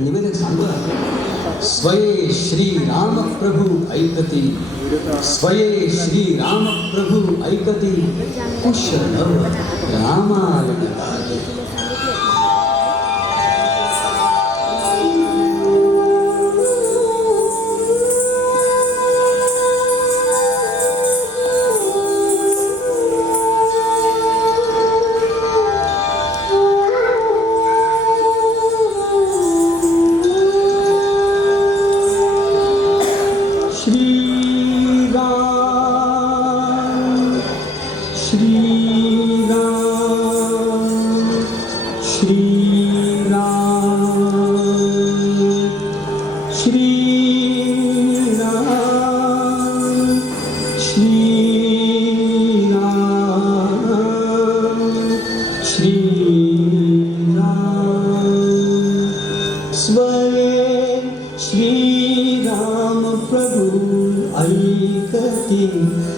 निवेदन सांगतो ना, स्वये श्री राम प्रभू ऐकती, स्वये श्री राम प्रभू ऐकती, कुशल रामायण गाते.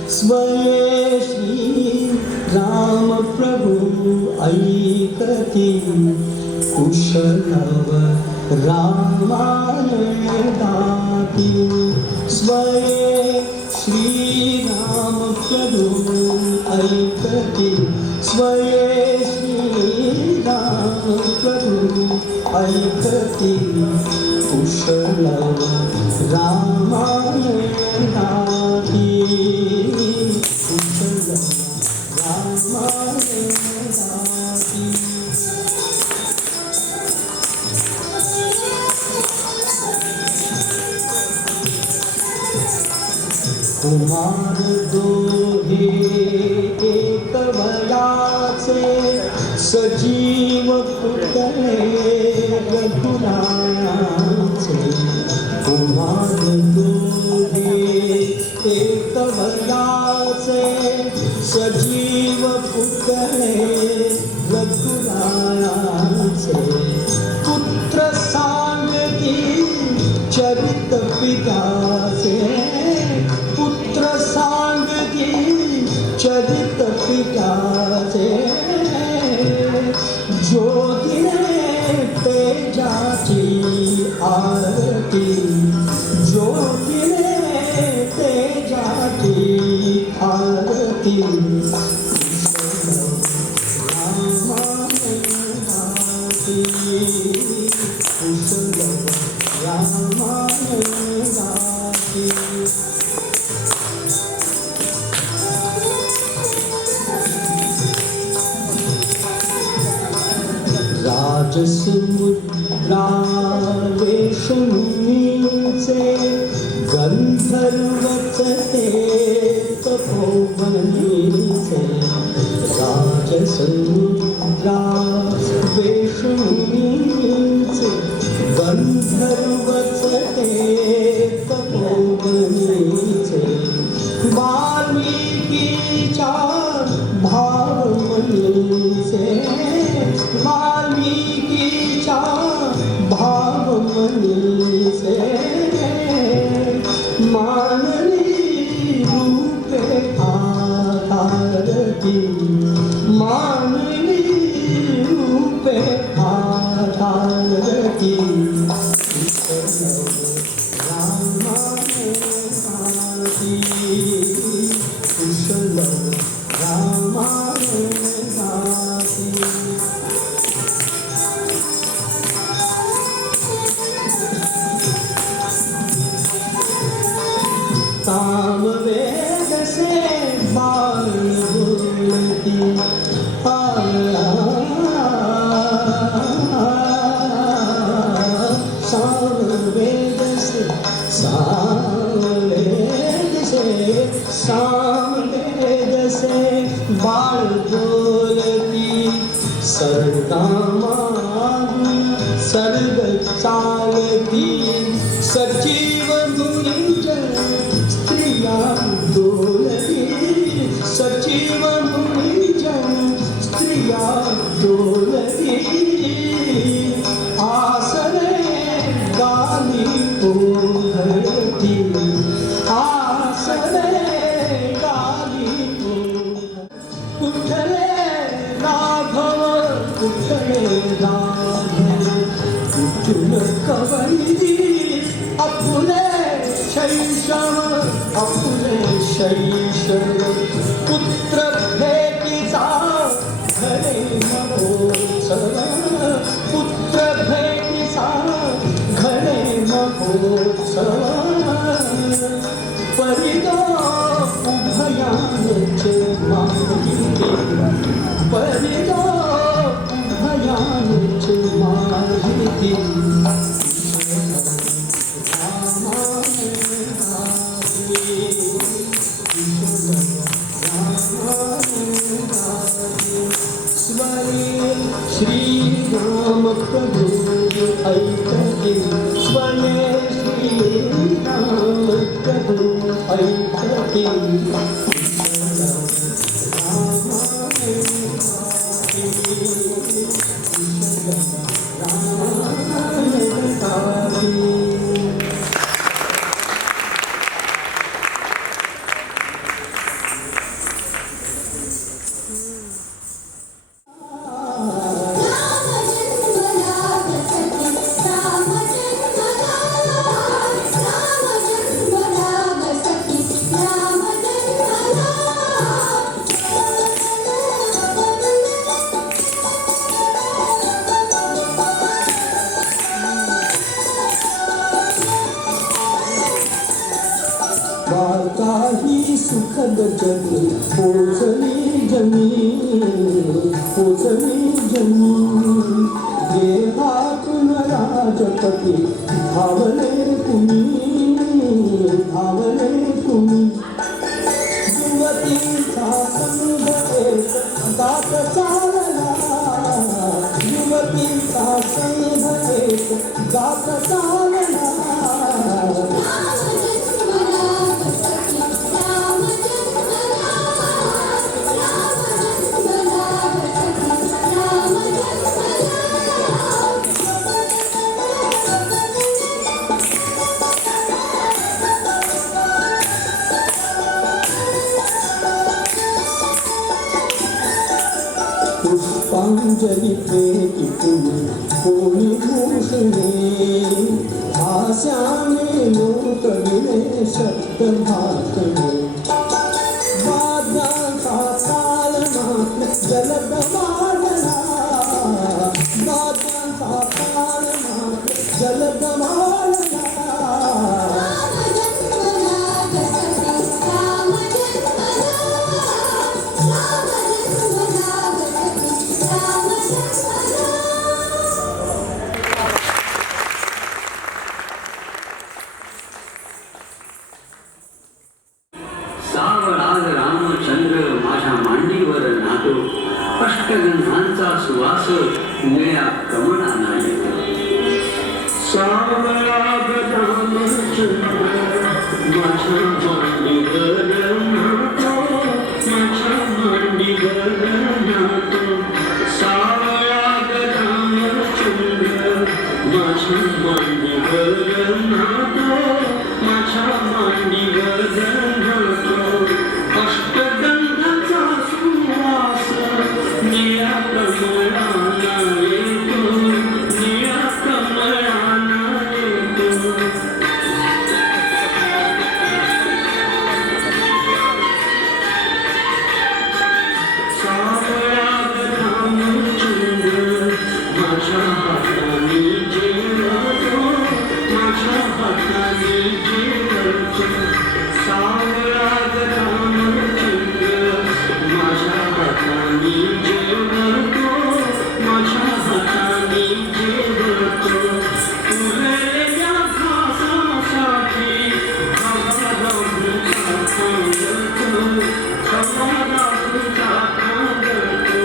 स्वये श्री राम प्रभु ऐकती, कुशलव रामायण गाती. स्वये श्री राम प्रभु ऐकती, स्वये श्री राम प्रभु ऐकती, कुशलव रामायण गाती. कुमार दोघे एक वयाचे, सजीव पुतळे रघुरायाचे. कुमार दोघे एक वयाचे, सजीव पुतळे रघुरायाचे. पुत्र सांगती चरित पित्याचे, पुत्र सांगती चरित पित्याचे. ज्योतीने तेजाची आरती, ज्योतीने तेजाची आरती. राजसमुद्रा वेशमुनीचे, गंधर्वचते तपोवनीचे. राजसमुद्रा वेशमुनीचे, गंधर्वचते तपोवनीचे. वाल्मिकीच्या भावमनीचे, वाल्मिकीच्या भावमनीचे. मानवी रूपे आकारती, मानवी रूपे आकारती. रामायणाती, कुशल रामायणाती. सामवेद से बाल बोलती, सामवेद से, सामवेद से, सामवेद से बाल बोलती. सर्वकामां सर्व चालती, सजीव मुनिज स्त्रिया डोलती. सजीव मुनिज स्त्रिया डोलती. आसरे गाली ओघळती, आसरे गाली कुठले राघव, कुठले राघव, कुठले कवळी आपुले शैशव आपुले शैशव पुत्र भेटीचा घडे महोत्सव पुत्र भेटीचा घडे महोत्सव परिदो उभयांचे माहिती परिदो उभयांचे माहिती श्री राम प्रभु ऐकते स्वये श्री राम प्रभु ऐकते वार्ता ही सुखद जनी पोचली जनी देहातून राजपती धावले तुम्ही युवतींचा संग एक गात चालला युवतींचा संग एक गात चालला पुष्पांजली भेटी तुम्ही कोणी भूषणे हास्याने लोकविले शब्द भाषणे वाद्यांचा तालना जलद वादना वाद्यांचा तालना जलद वादना सावळाग रामचंद्र माझ्या मांडीवर नातो अष्टगंधांचा सुवास निळ्या कमळाना येतो सावळाग रामचंद्र माझ्या मांडीवर नातो माझ्या मांडीवर नातो सावळाग रामचंद्र माझ्या मांडीवर नातो माझ्या मांडीवर अष्टगंधाचा सुवास निळ्या कमळाना येतो निळ्या कमळाना येतो सावळाग रामचंद्र माझ्या हाताने जेवतो माझ्या हाताने जेवतो सावळाग रामचंद्र माझ्या हाताने जेवतो माझ्या हाताने जेवतो उरलेल्या घासासाठी खवारा भुता खांदतो खवारा भुता खांदतो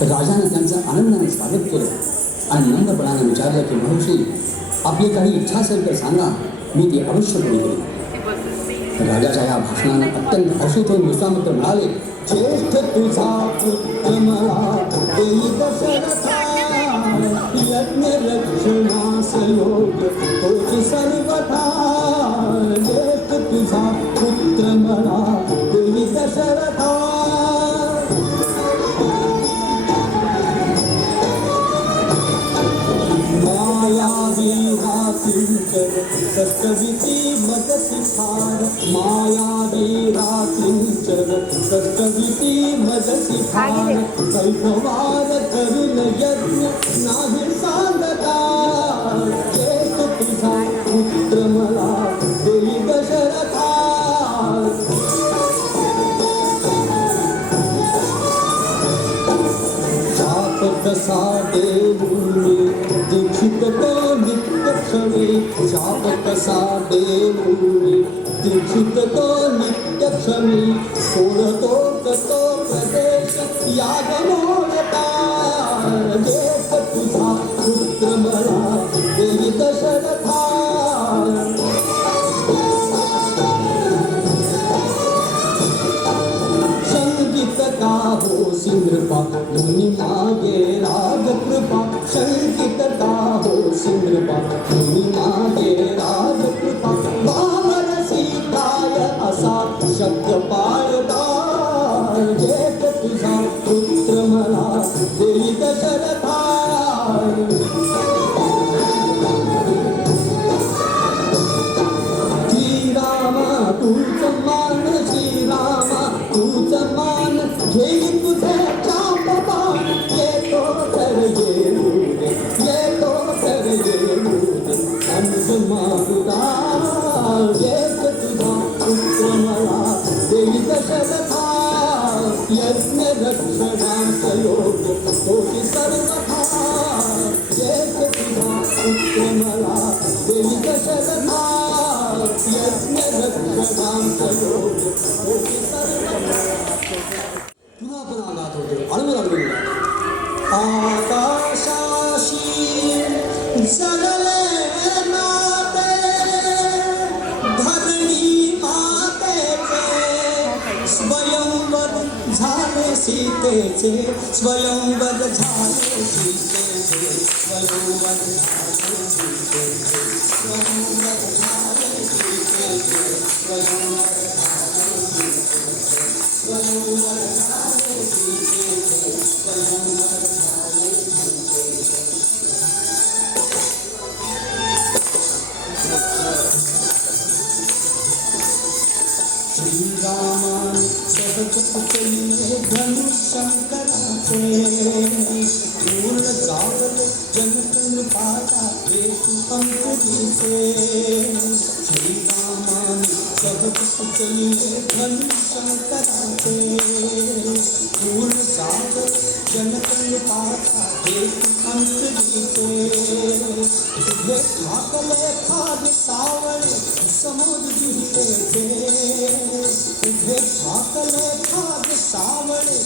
राजानं त्यांचं आनंदाने स्वागत केलं आणि नम्रपणाने विचारलं की महर्षी, आपली काही इच्छा असेल तर सांगा, मी ती अवश्य पूर्ण करेन. राजाच्या या भाषणानं अत्यंत हर्षित होऊन विश्वामित्र म्हणाले, ज्येष्ठ तुझा पुत्र मला देई दशरथा, यज्ञ रक्षणास योग तोच सर्वथा. ज्येष्ठ तुझा पुत्र मला देई दशरथा, मायावी रात्रींचर कष्टविती मदसी फार. मायावी रात्रींचर कष्टविती मदसी फार. वैभवार करुण यज्ञ नाही सांगता. ज्येष्ठ तुझा पुत्र मला देई दशरथा, शाप कसा देऊनी दीक्षित तो नित्य क्षमी. शाप कसा देऊनी दीक्षित तो नित्य क्षमी. सोडतो कतो प्रदेश याग मोडता. ज्येष्ठ तुझा पुत्र मला देई दशरथा, शंकित का हो सिंद्रपा मुनि मागे राग कृपा. शंकित का हो सिंद्रपा मुनि मागे राग कृपा. वामन सीताय असा शक्य पाळता. ज्येष्ठ तुझा पुत्र मला देई दशरथा, श्रीरामा तूच मान. श्रीरामा तूच मान. घेई तुझे चांपमान. येतो तर येऊन, येतो तर येऊन अंज मारुदा. ज्येष्ठ तुझा पुत्र मला देई दशरथा, यज्ञ रक्षणास योग तोची सर्वथा. ज्येष्ठ तुझा पुत्र मला देई दशरथा, यज्ञ रक्षणास योग तोची सर्वथा. पुन्हा पुन्हा गात होते अणू लागले. आकाशाशी जगले नाते, धरणी मातेचे स्वयंवर झाले सीतेचे. स्वयंवर झाले सीतेचे. स्वयंवर झाले सीतेचे. स्वयंवर झाले सीतेचे. स्वयंवर झाले सीतेचे. स्वयंवर झाले सीतेचे. स्वयंवर झाले सीतेचे. श्रीरामाने सहज पुतले धनुशंकराचे. पूर्ण जागले जनकनृपाचा हेतू अंकुरीचे. श्रीरामाने सहज पुतले धनुशंकराचे. पूर्ण जागले जनकनृपाचा हेतू अंकुरीचे. तुझे ठाकले खाद सावळे समोर दिसतेचे. तुझे ठाकले खाद सावळे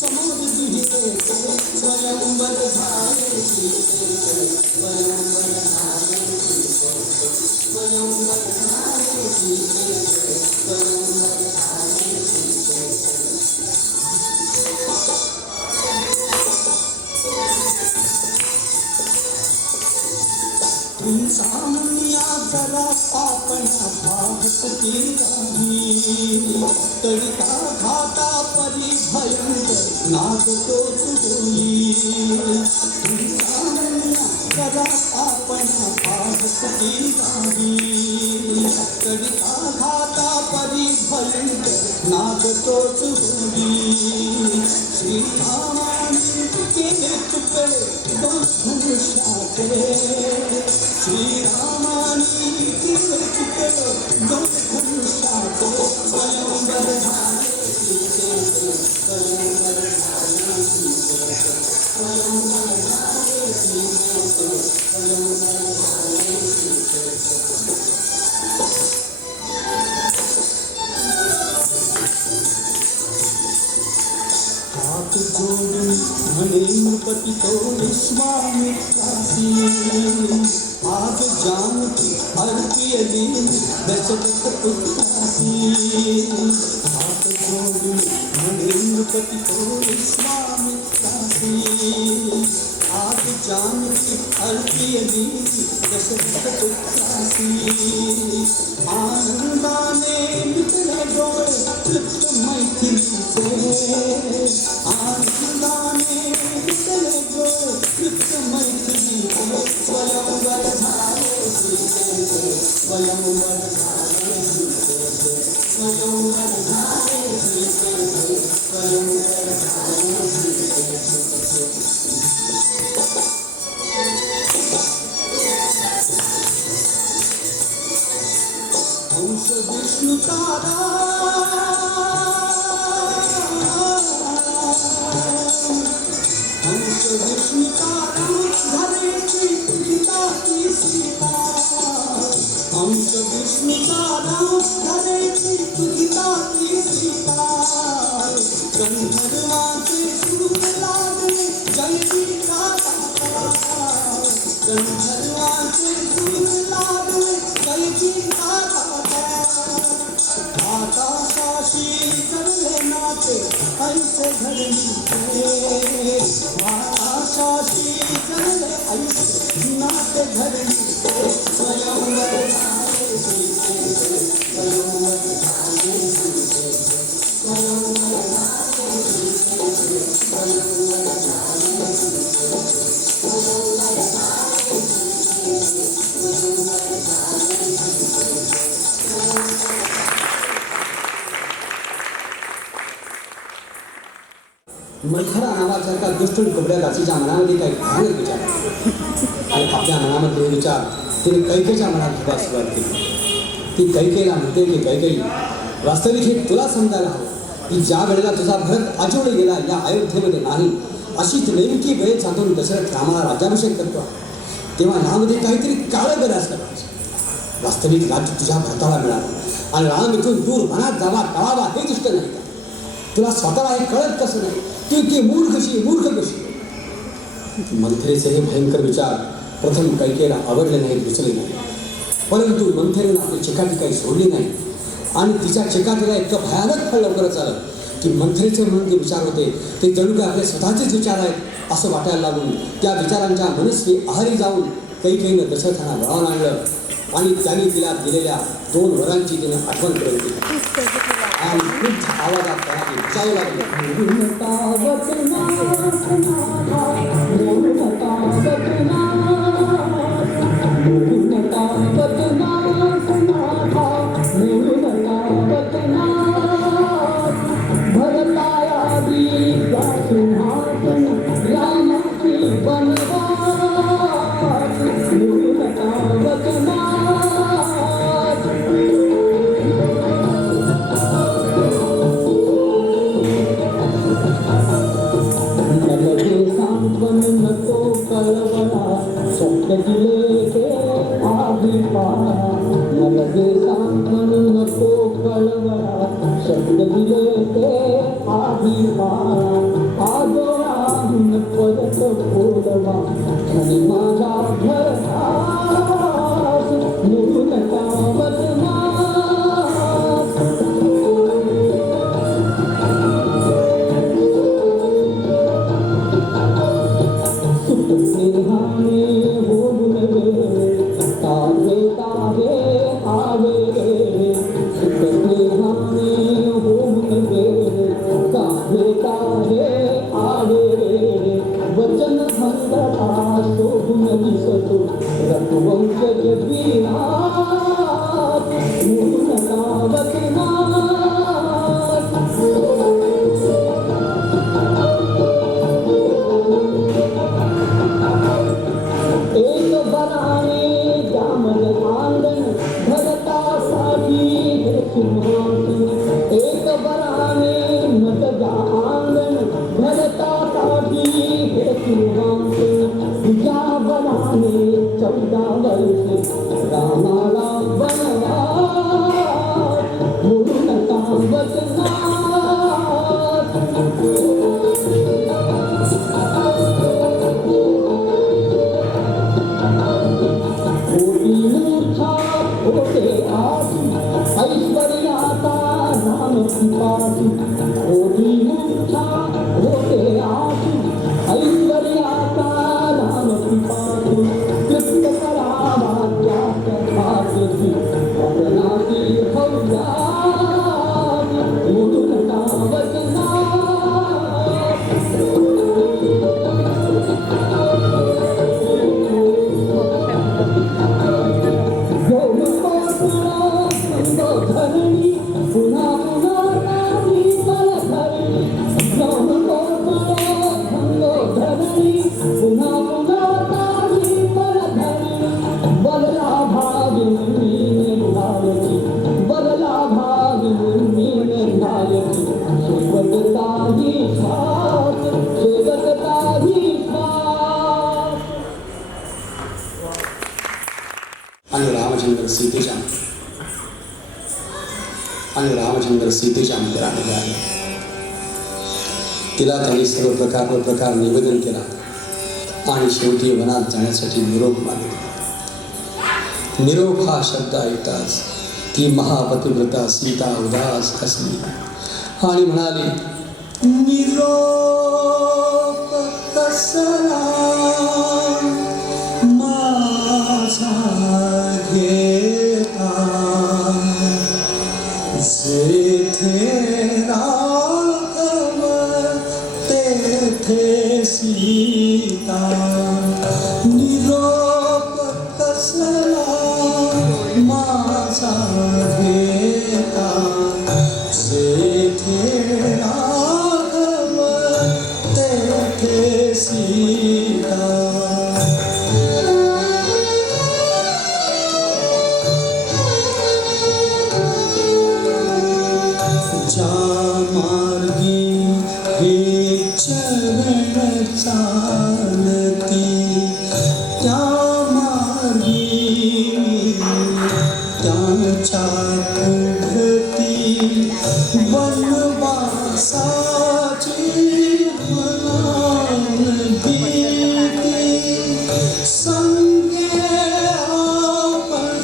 समोर दिसतेचे. स्वयंवर झाले सीतेचे. स्वयंवर झाले सीतेचे. स्वयंवर झाले सीतेचे. स्वयंवर झाले सीतेचे. तुमचा मुनिया जरा पापण्या भागती राही. तडिता घाता परी भयंकर नाग तोच होई. तुमचा मुनिया जरा पापण्या भागती राही. तडिता घाता परी भयंकर नाग तोच होई. श्रीरामाने केले तुकडे दोन धनुष्याचे. श्रीरामाने केले तुकडे दोन धनुष्याचे. स्वयंवर झाले सीतेचे. स्वयंवर झाले सीतेचे. स्वयंवर झाले सीतेचे. स्वयंवर झाले सीतेचे. हात जोडून म्हणे नृपती तो विश्वामित्रासी आज जानकी अर्पियली दशरथ पुत्रासी हात जोडून म्हणे नृपती तो विश्वामित्रासी आज जानकी अर्पियली दशरथ पुत्रासी आनंदाने मिटले डोळे तृप्त मैथिलीचे आनंदाने मिटले डोळे तृप्त मैथिलीचे स्वयंवर झाले सीतेचे स्वयंवर झाले सीतेचे स्वयंवर झाले सीतेचे स्वयंवर झाले सीतेचे हंस विष्णु तारा हंस विष्णु तारा धरेची गीता की सीता हंस विष्णु तारा धरेची गीता की सीता गंधर्वाचे सूर लागले जयची गाथा गंधर्वाचे सूर लागले जयची गाथा आकाशाशी चढले नाते ऐसे धरणीचे आकाशाशी चढले ऐसे नाते धरणीचे स्वयंवर झाले सीतेचे स्वयंवर झाले सीतेचे स्वयंवर झाले सीतेचे स्वयंवर झाले सीतेचे स्वयंवर झाले सीतेचे स्वयंवर झाले सीतेचे मल्हारा नावासारखा दुष्ट कपड्या दासीच्या मनामध्ये काही भयानक विचार आणि आपल्या मनामध्ये विचार तिने कैकेच्या मनात घेता सुरुवात केली. ती कैकेला म्हणते की कैकेयी, वास्तविक हे तुला समजायला हवं की ज्या वेळेला तुझा भरत अजोडे गेला या अयोध्येमध्ये नाही अशीच नेमकी वेळ साधून दशरथ रामाला राज्याभिषेक करतो तेव्हा यामध्ये काहीतरी काळं गरज करायचं. वास्तविक राज्य तुझ्या भरताला मिळालं आणि राम इथून दूर मनात जावा टळावा हे दृष्ट नाही का? तुला स्वतःला हे कळत कसं नाही? ती मूर्ख कशी? मंथरेचे हे भयंकर विचार प्रथम कैकेयीला आवडले नाहीत, रुचले नाही. परंतु मंथरेनं आपली चिकाटी काही सोडली नाही आणि तिच्या चिकाटीला इतकं भयानक फळ लवकरच आलं की मंथरेचे म्हणून जे विचार होते ते जणू काय आपले स्वतःचेच विचार आहेत असं वाटायला लागून त्या विचारांच्या मनस्वी आहारी जाऊन कैकेयीनं दशरथांना वळवून आणलं आणि त्यांनी तिला दिलेल्या 2 वरांची तिने आठवण करून दिली आणि क्रुद्ध आवाजात त्याला विचारू लागले. रामा धरणी पुन्हा पुन्हा तारी परधरणी बदला भागिनी निघायची बदला भागिनी निघायची शेवट काही खास शेवट काही खास. आणि रामचंद्र सीतेच्या मंदिराने गेले. तिला त्यांनी सर्व प्रकार निवेदन केला आणि शेवटी वनात जाण्यासाठी निरोप मागितला. निरोप हा शब्द ऐकताच ती महापतिव्रता सीता उदास हसली आणि म्हणाली, निरोप कसला माझा घेता जेथे राघव तेथे सीता. निरोप कसला माझा घेता जेथे राघव तेथे सीता. ज्या मार्गी हे चरण चालती त्या मार्गी त्यांच्या पुढती वनवासाची मनान भीती. संगे आपण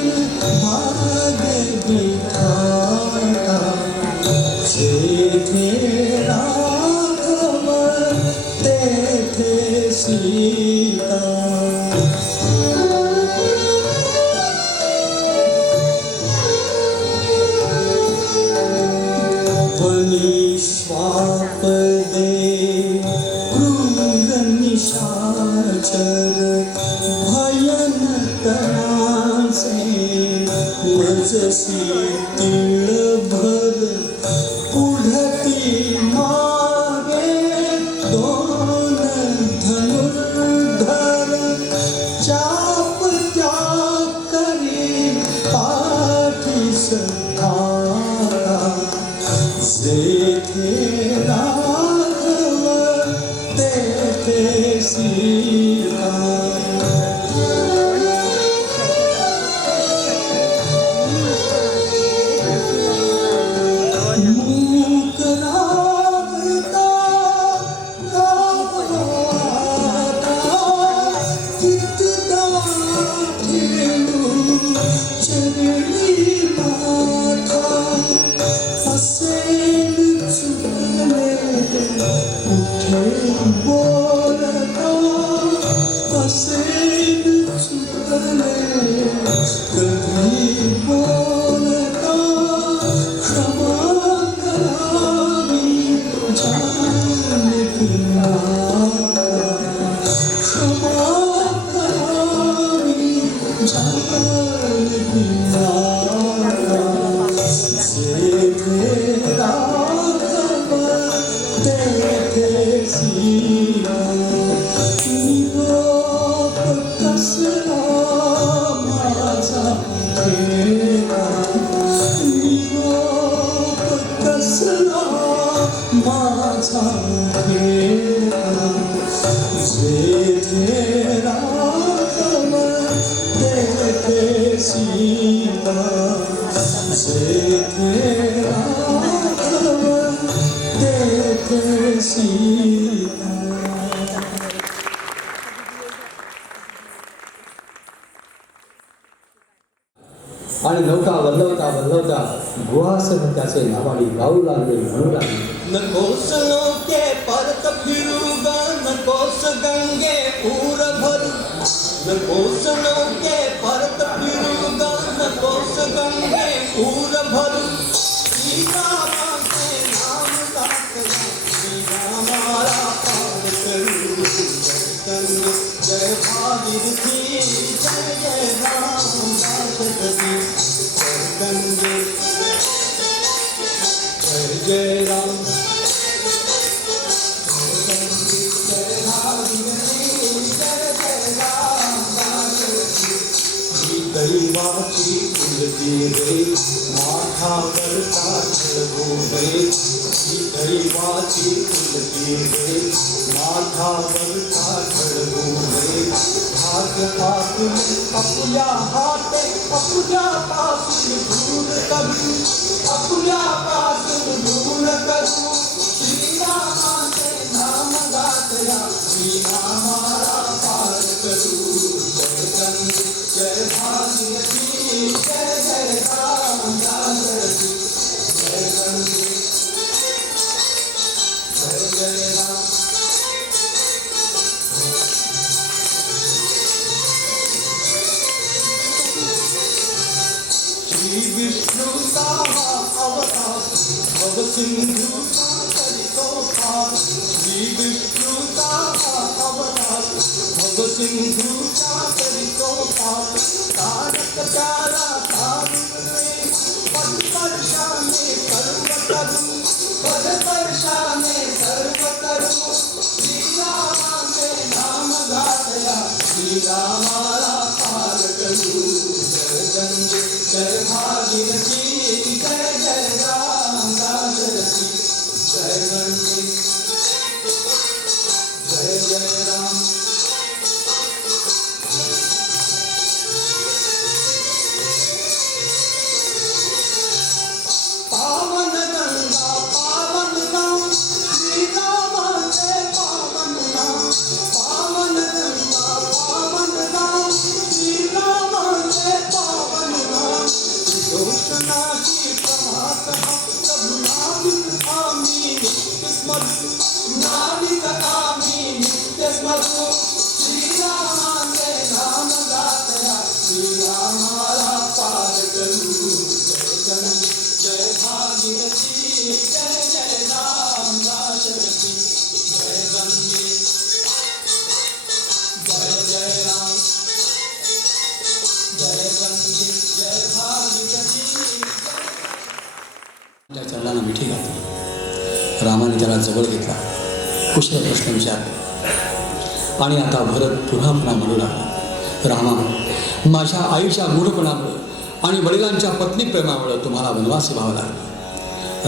भाग्य विधाता जेथे राघव तेथे सीता. वनी श्वाप दे क्रूर निशाचर भयनकराचे मजसी तिळभर पुढती मागे दोन धनुर्धर चाप त्याग करी पाठीस धारा जेथे राघव तेथे सीता. मूक रागता गावाता कितदा ठेवू चरणी माथा. असेल चुकले कुठे बोलता असेल चुकले कधी बोलता क्षमा करावी जानकी माता. क्षमा करावी जानकी माता. जेथे राघव तेथे सीता. निरोप कसला माझा घेता निरोप कसला माझा घेता जेथे राघव तेथे सीता. जेथे राघव तेथे सीता. आणि नौका वल्लवता गुहासह त्याचे नावाडी गाऊ लागले म्हणू लागले. नकोस नौके परत फिरू ग नकोस गंगे पूर भरू. नकोस नौके परत फिरू ग नकोस गंगे पूर भरू. श्रीरामाचे नाम टाकले श्रीरामाला पार करू. गंगे जय भागीरथी जय जय राम दाशरथी. गंगे जय जय राम. जय भागीरथी देवाची फुलती रे माठावर काढू रे दैवाची फुलती रे माठावर काढू रे भाग्य पासून आपल्या हाते आपल्या पासून दूर करू आपल्या पासून दूर करू श्रीरामाचे नाम गातया श्रीरामाला पार करू जय भागीरथी जय जय राम जागरती जय गंगे जय जय राम श्री विष्णुचा अवतार भव सिंधूचा करितो पार श्री विष्णुचा अवतार भव सिंधूचा करितो पार तारक प्यारा तारुण रे पद स्पर्शाने सर्व करू पद स्पर्शाने सर्व करू श्रीरामाचे नाम गातया श्रीरामाला पार करू जय गंगे जय भागीरथी जय जय राम जागरती जय गंगे जय जय राम पावन गंगा पावन नाम श्रीरामाचे पावन नाम पावन गंगा पावन नाम श्रीरामाचे पावन नाम दोषनाशी प्रभात प्रभु नाविक आम्ही नित्य स्मरू नाविक आम्ही नित्य स्मरू श्रीरामाचे नाम गातया श्रीरामाला पार करू जय गंगे जय भागीरथी जय जय राम जागरती जय गंगे जय जय राम जय गंगे जय भागीरथी त्या चरणाला मिठी घातली. रामाने त्याला जवळ घेतला, कुशल प्रश्न विचारला आणि आता भरत पुन्हा म्हणू लागला, रामा, माझ्या आईच्या मूढपणामुळे आणि वडिलांच्या पत्नी प्रेमामुळे तुम्हाला वनवासी व्हावं लागलं.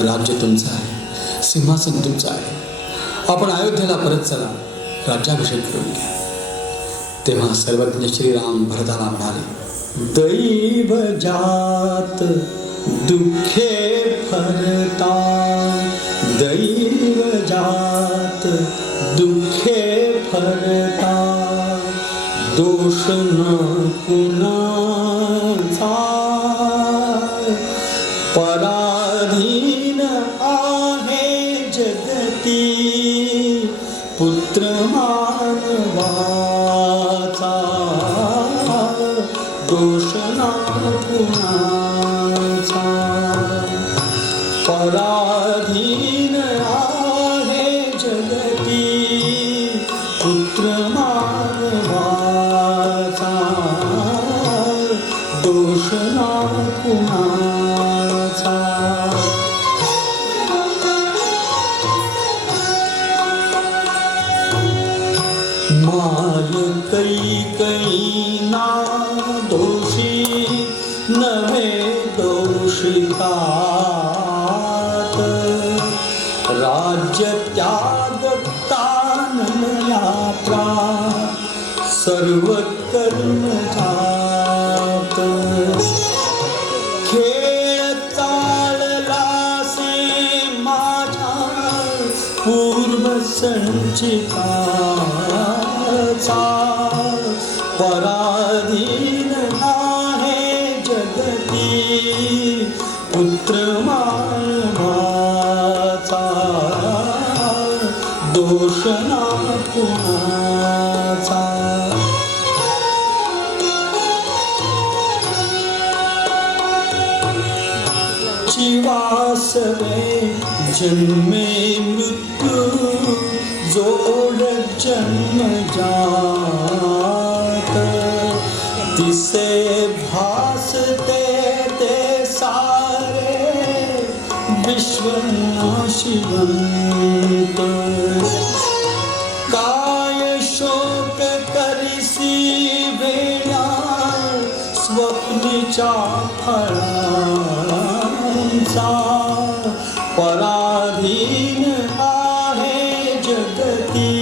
राज्य तुमचं आहे, सिंहासन तुमचं आहे. आपण अयोध्येला परत चला, राज्याभिषेक करून घ्या. तेव्हा सर्वज्ञ श्रीराम भरताला म्हणाले, दैव जात दुःखे फरता दैव जात दुःखे फरता दोष न कुणाचा पराधीन आहे जगती पुत्र मानवाचा दोष न कुणाचा पराधीन आहे जगती पुत्र मानवाचा दोष ना कुणाचा. माय कैकई ना दोषी नवे दोषितात राज्य त्याग तान यात्रा सर्व कर्म जात खेळ चालला से माझा पूर्व संचिताचा पराधीन आहे जगती पुत्र मानवाचा दोष ना कुणाचा. जीवासवे जन्मे मृत्यू जोड जन्म जात तिसे भासते ते सारे विश्वनाशिवंत काय शोक करिसी वेळा स्वप्नी फळांचा पराधीन आहे जगती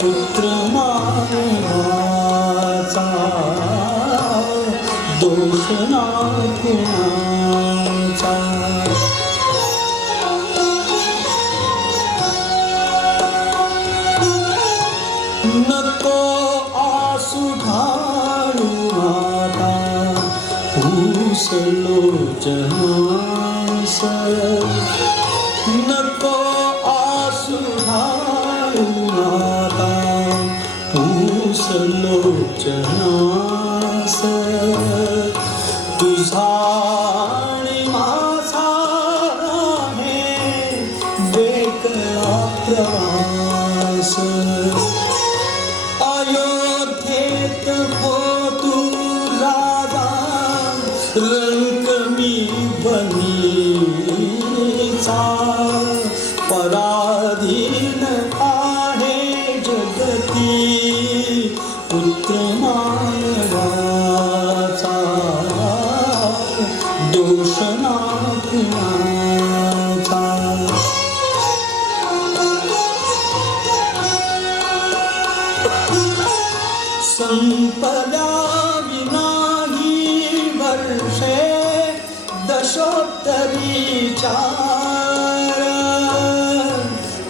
पुत्र मानवाचा दोष ना कुणाचा नको आसू ढाळू आता लोचनास नको आसू ढाळू आता लोचनास तुझा आणि माझा आहे वेगळा प्रवास अयोध्येत हो तू राजा रंग मी बनीचा पराधीन आहे जगती पुत्र मानवाचा दोष ना कुणाचा संपदा विनाही वर्षे दशोत्तरी चार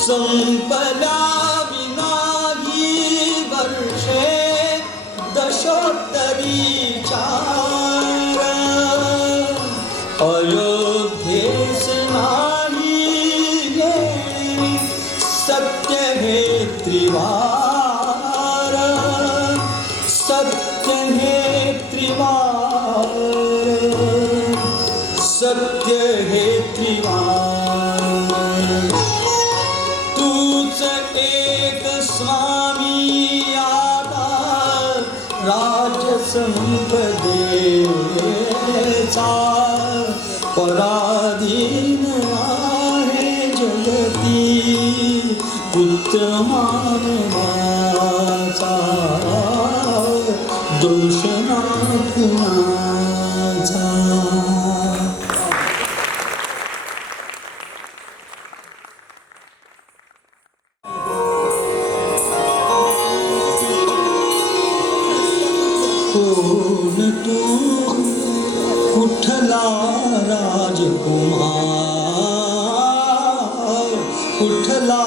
संपदा विनाही वर्षे दशोत्तरी चार अयोध्येस नाही येणे सत्य हे त्रिवार सत्य हे त्रिवार सत्य हे त्रिवार तूच एक स्वामी आता राजसंपदेचा पराधीन आहे जगती पुत्र मानवाचा दोष ना कुणाचा कोण तू कुठला राजकुमार कुठला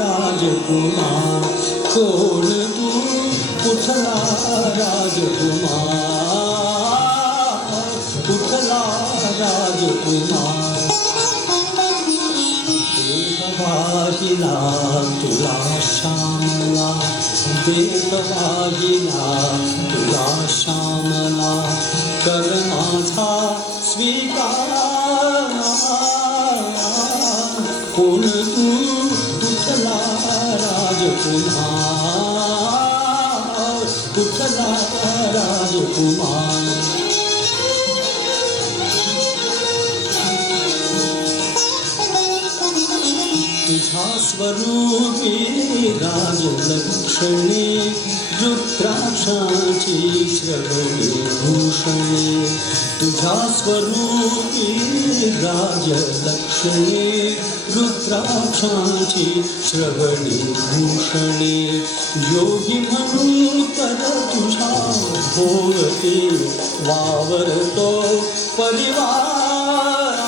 राजकुमार कोण तू कुठला राजकुमार कुठला राजकुमार देववाहिला तुला श्यामला देववाहिला तुला श्यामला कर माझा स्वीकार कोण तू कुठला राजकुमार कुठला राजकुमार तुझ्या स्वरूपी राजलक्षणे रुद्राक्षाची श्रवणे भूषणे तुझ्या स्वरूपी राजलक्षणे रुद्राक्षाची श्रवणे भूषणे योगी म्हणून तर तुझ्या भोवती वावरतो परिवार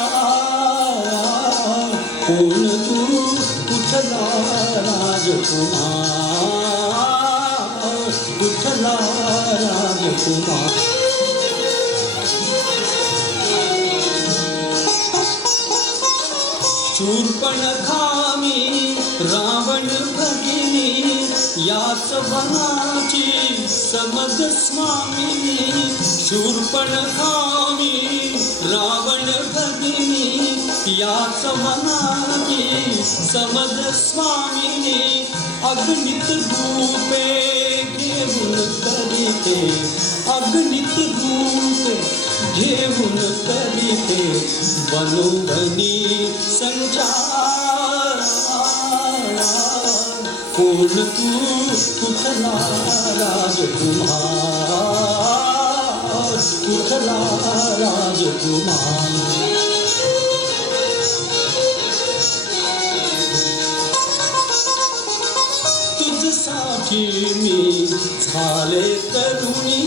कोण तू कुठला राजकुमार कुठला राजकुमार शूर्पणखामी रावण भगिनी याच वनाची समज स्वामिनी शूर्पणखामी रावण भगिनी याच वनाची समज स्वामिनी अग्नित रूपे घेऊन करीते अग्नित रूपे घेऊन करीते बनोबनी संचार कोण तू कुठला राजकुमार कुठला राजकुमार तुझसाठी मी झाले तरुणी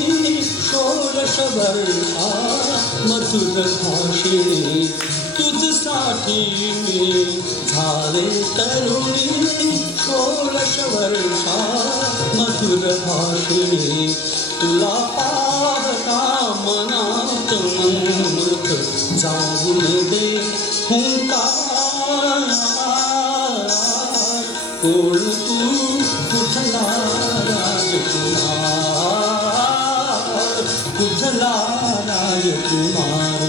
16 वर्षा मधुर भाषिणी तुझसाठी मी झाले तरुणी 16 वर्षा मधुर भाषिणी तुला पाहता मनात मुख जाऊन दे हुंकार कोण तू कुठला राजकुमार कुठला राजकुमार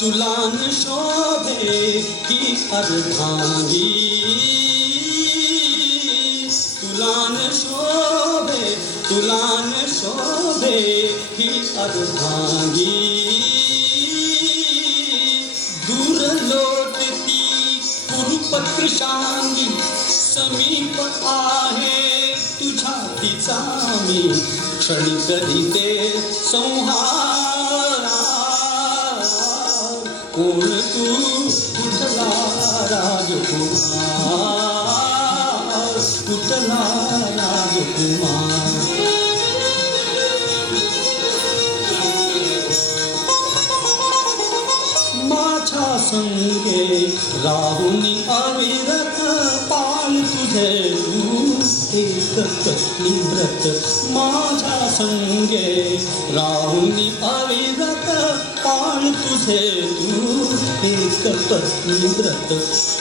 तुला न शोभे ही अर्धांगी तुला न शोभे ही अर्धांगी दूर लोटती कुरूप कृशांगी समीप आहे तुझ्या तिचा मी क्षण करीते संहार कोण तू कुठला राजकुमार कुठला राजकुमार माझ्या संगे राहून अविरत पाल तुझे तू एक पत्नी व्रत माझ्या संगे राहून अविरत पाल तुझे तू एक पत्नी व्रत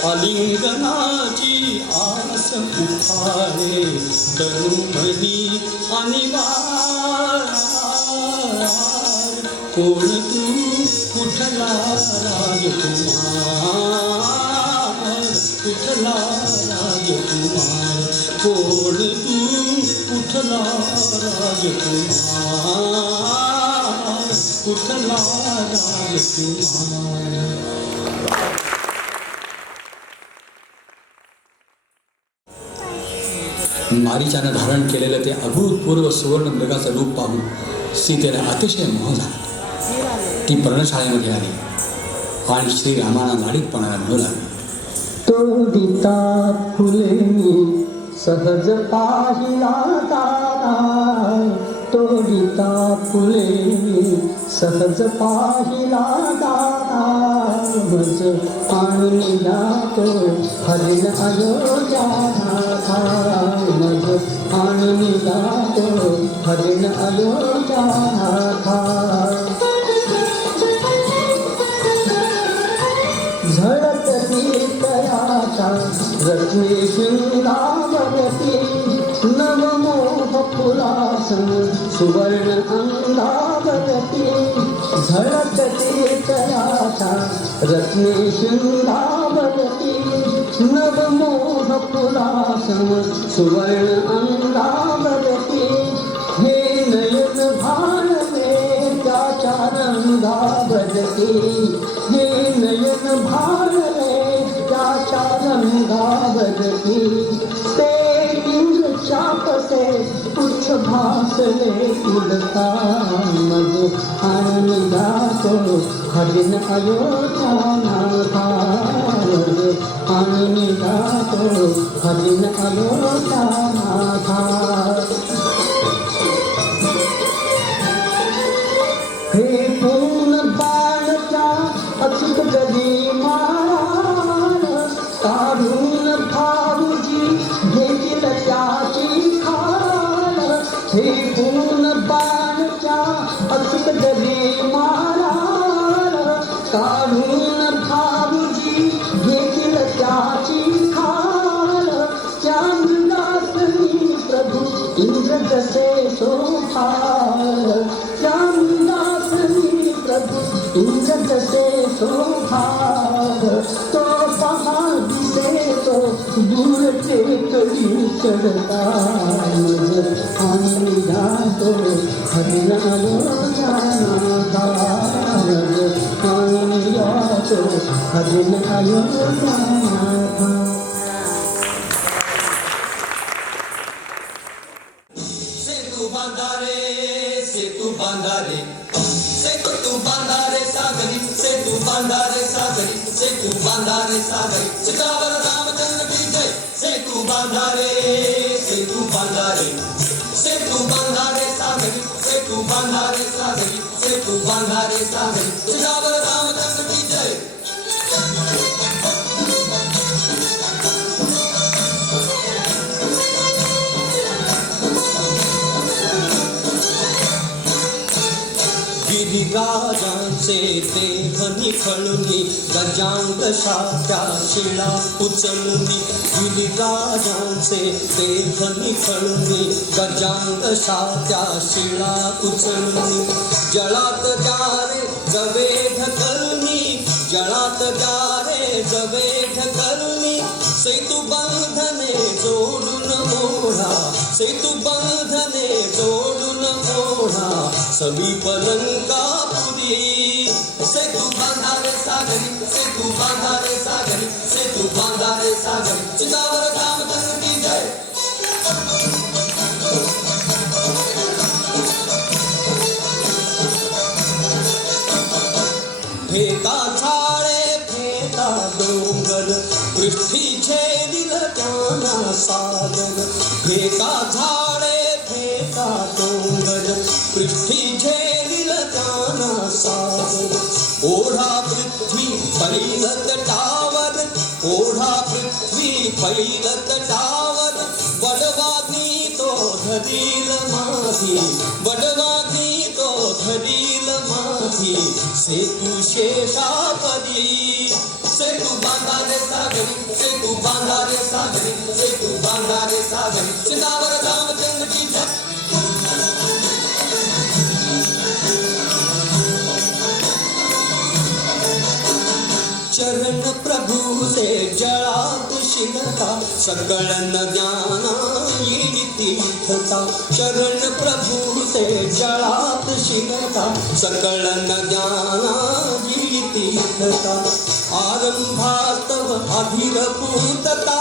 आलिंगनाची आस उभारे तरुमणी अनिवार कोण तू कुठला राजकुमार कुठला राजकुमार कोण तू कुठला राजकुमार कुठला राजकुमार मारीच्यानं धारण केलेलं ते अभूतपूर्व सुवर्ण मृगाचं रूप पाहून सीतेला अतिशय मोह झाला ती पर्णशाळेमध्ये आली आणि श्रीरामाला लाडीतपणाला म्हणू लागली तोडिता फुले मी सहज पाहिला तारा तोडिता फुले मी सहज पाहिला तारा मज आणून तो हरिण अयोध्या मज आणून तो हरिण अयोध्या झळकती तयाचा रत्ने शृंगावरती नवमोह फुलासन सुवर्ण अंगावरती झळकती तयाचा रत्ने शृंगावरती नवमोह फुलासन सुवर्ण अंगावरती हे नयन भारवे त्याच्या रंगावरती हे नयन भारवे त्याच्या रंगावरती ते इंद्र चापसे पुच्छ भासले उडता मज आनंद जातो हरिण अयोध्या नाथा मज आनंद जातो हरिण अयोध्या नाथा हे पूर्ण बाणचा अचूक गदी मार काढून भाऊजी घेतील त्याची खाल हे पूर्ण बाणचा अचूक गदी मार काढून भाऊजी घेतील त्याची खाल चांदनासनी प्रभू इंद्र जसे सोभाल इंद्र जसे शोभाग तो पहा दिसे तो दूर टेकडी चढता मज आनंद जातो हरिण अयोध्या नाथा मज आनंद जातो हरिण अयोध्या नाथा रे सागरी सेतू बांधा रे सागरी सीतावर रामचंद्र की जय सेतू बांधा रे सेतू बांधा रे सेतू बांधा रे सागरी सेतू बांधा रे सागरी सेतू बांधा रे सागरी सीतावर रामचंद्र की जय गिरिराजांचे देह निखळुनी गजांग शाच्या शिळा उचलुनी गिरिराजांचे देह निखळुनी गजांग शाच्या शिळा उचलुनी जळात जारे जवे ढकलुनी जळात जारे जवे ढकलुनी सेतू बंधने जोडून ओढा सेतू बंधने जोडून ओढा सभी पलंकापुरी सेतू बांधा रे सागरी सेतू बांधा रे सागरी सेतू बांधा रे सागरी सीतावर रामचंद्र की जय फेका झाडे फेका डोंगर पृथ्वी छेदिल त्याना सागर फेका झाडे फेका डोंगर पृथ्वी छेदिल त्याना सागर ओढा पृथ्वी फैलत टावर ओढा पृथ्वी फैलत टावर बडवानी तो धरील माथी बडवानी तो धरील माथी सेतू शेषापदी सेतू बांधा रे सागरी सेतू बांधा रे सागरी सेतू बांधा रे सागरी सीतावर रामचंद्र की जय चरण प्रभु से जळात शिरता सकळ ज्ञाना येई तीर्थता चरण प्रभु से जळात शिरता सकळ ज्ञाना येई तीर्थता आरंभातव अधीर पूतता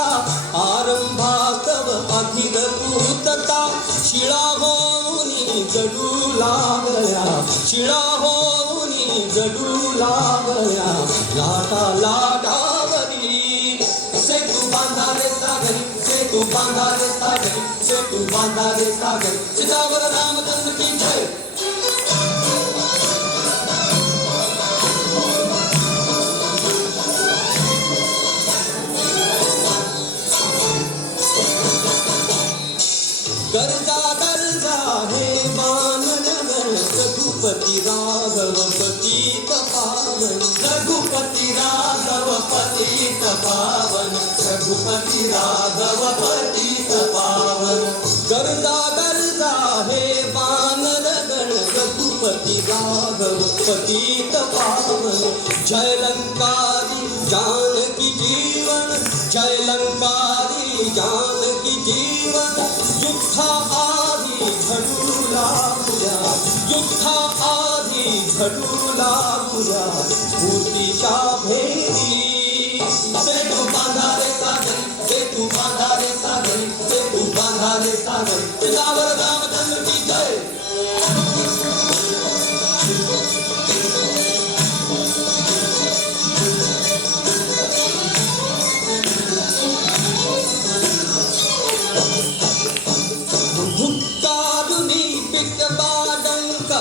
आरंभातव अधीर पूतता शिळा होऊनी जडू लागल्या शिळा होऊनी जडू लागल्या लाटा लाटावरी सेतू बांधा रे सागरी सेतू बांधा रे सागरी सेतू बांधा रे सागरी सीतावर रामचंद्र की जय गर्जा गर्जा हे वानरगण रघुपती राघव पतित पावन रघुपती राघव पतित पावन रघुपती राघव पतित पावन गर्जा गर्जा हे वानरगण रघुपती राघव पतित पावन जय लंकारी जानकी जीवन जय लंकारी जानकी जीवन युद्धा आधी झडू लागूया युद्धा आधी झडू लागूया मूर्तीच्या भेदी सेतू बांधा रे सागरी सेतू बांधा रे सागरी सेतू बांधा रे सागरी सीतावर रामचंद्र की जय भुक्तारुनी पिकबाडंका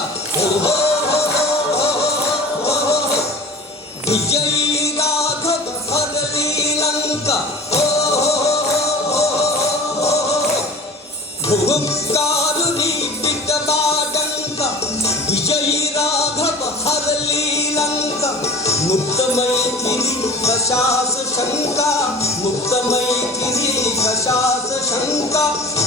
विजयी राघव हरली लंका भुक्तारुनी पिकबाडंका विजयी राघव हरली लंका मुक्तमैथिली कशास शंका मुक्तमैथिली कशास शंका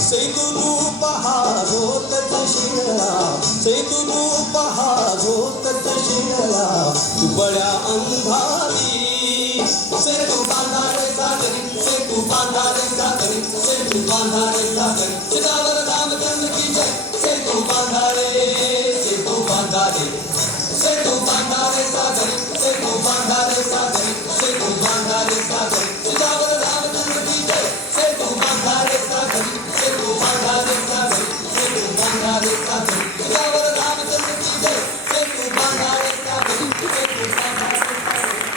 सेतू रूप हारोतत शिरला सेतू रूप हारोतत शिरला दुबळ्या अंधारी सेतू बांधा रे सागरी सेतू बांधा रे सागरी सेतू बांधा रे सागरी सीतावर रामचंद्र की जय सेतू बांधा रे सेतू बांधा रे सेतू बांधा रे सागरी सेतू बांधा रे सागरी सेतू बांधा रे सागरी सीतावर रामचंद्र की जय सेतू बांधा रे सागरी सेतू बांधा रे सागरी सेतू बांधा रे सागरी सीतावर रामचंद्र की जय सेतू बांधा रे सागरी सेतू बांधा रे सागरी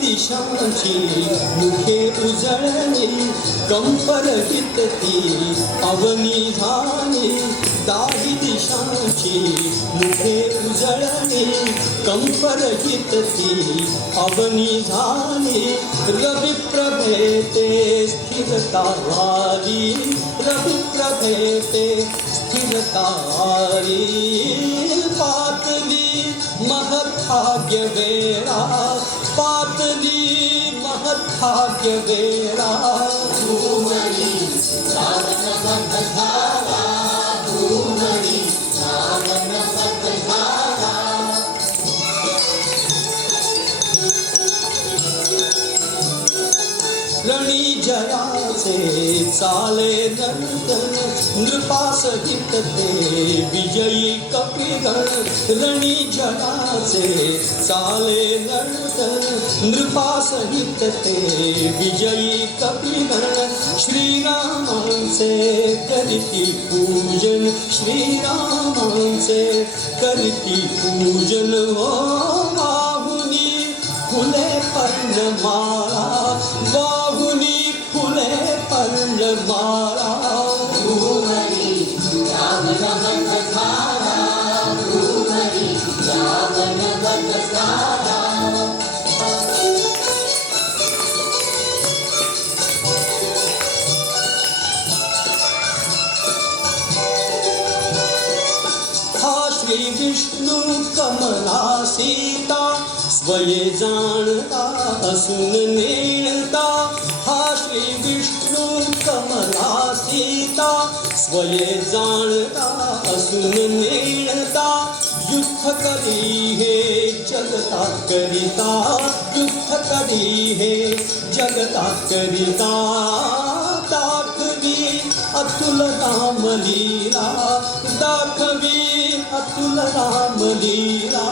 दिशांची मुखे उजळली कंपर ती अवनी झाली दाही दिशांची मुखे उजळली कंपर ती अवनी झाली रवि प्रभेते स्थिरता वाली रवि प्रभेते स्थिरता वाली पातली महत्भाग्य वेळा पातली महत्भाग्य वेळा रणी जयाचे चाले नर्तन नृपासहित ते विजयी कपिगण रणी जयाचे चाले नर्तन नृपासहित ते विजयी कपिगण श्रीरामांचे करीती पूजन श्रीरामांचे करीती पूजन हो बाहुनी फुले पर्णमाळा बाहुनी फुले पर्णमाळा श्री विष्णू कमला सीता स्वये जाणता असून नेणता हा श्री विष्णू कमला सीता स्वये जाणता असून नेणता युद्ध करी हे जगता करिता युद्ध करी हे जगता करिता दाखवी अतुल राम लीला दाखवी अतुल राम लीला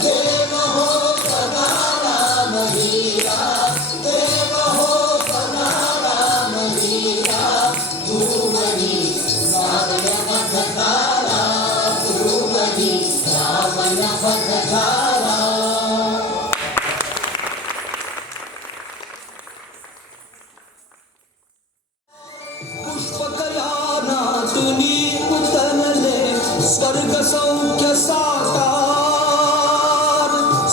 देव हो सदा राम लीला देव हो सदा राम लीला भूमनी श्रावण पथधारा भूमनी श्रावण पथधारा पुष्पकयानातुनी उतरले स्वर्ग सौख्य साकार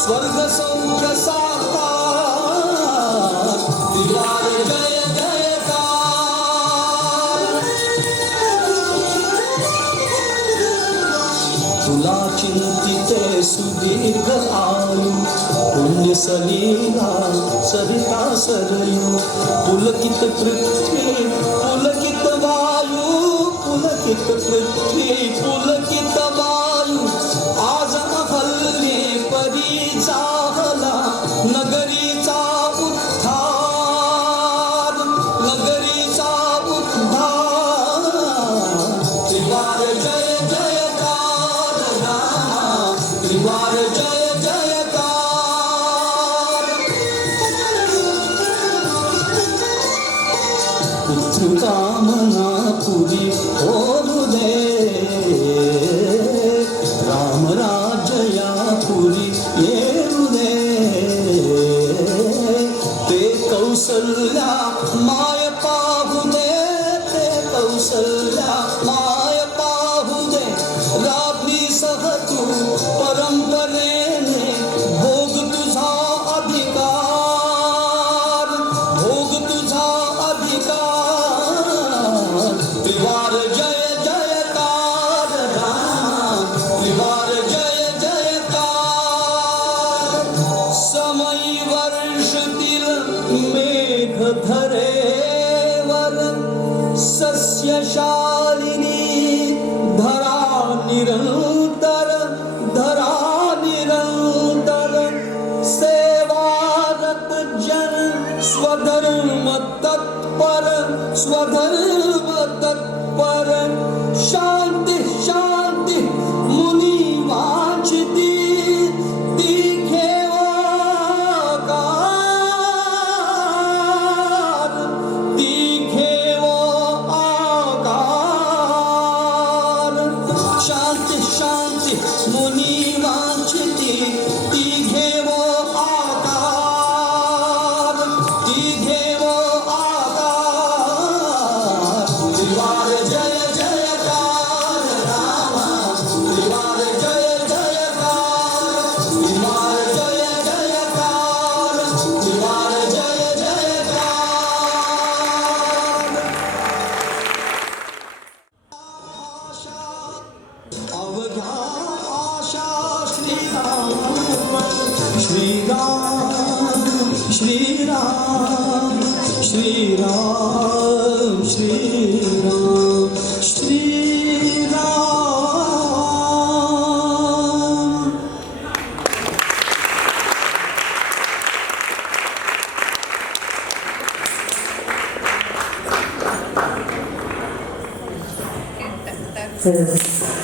स्वर्ग सौख्य साकार दिवार जय जयकार तुला चिंतिते सुदीर्घ आयु पुण्य सलीला सरिता सरयू पुलकित पृथ्वी पुलकित वायू पुलकित पृथ्वी पुलकित वायू आज अहल्ये परी चाहला नगरीचा उद्धार नगरीचा उद्धार त्रिवार जय जयकार रामा त्रिवार जय जयकार कामना पुरी होरू दे राम राज्या पुरी येऊ दे ते कौसल्या माय पाहू दे ते कौसल्या माय पाहू दे रात्री सह तू परंपरेने भोग तुझा अधिकार भोग तुझा अधिकार त्रिवार जय जयकार राम त्रिवार जय जयकार समय वर्षतील मेघ धरेवर सस्यशालिनी धरा निरंतर सेवारत जन स्वधर्म तत्पर शांति शांति मुनि वांछिती दिखे वो आकार शांती शांती मुनी वांछिती ती घेवो आकार ती घेवो आकार त्रिवार जय जयकार रामा त्रिवार जय जयकार त्रिवार जय जयकार त्रिवार जय जयकार अवघा आशा श्रीराम श्रीराम श्रीराम श्रीराम श्रीराम श्रीराम तर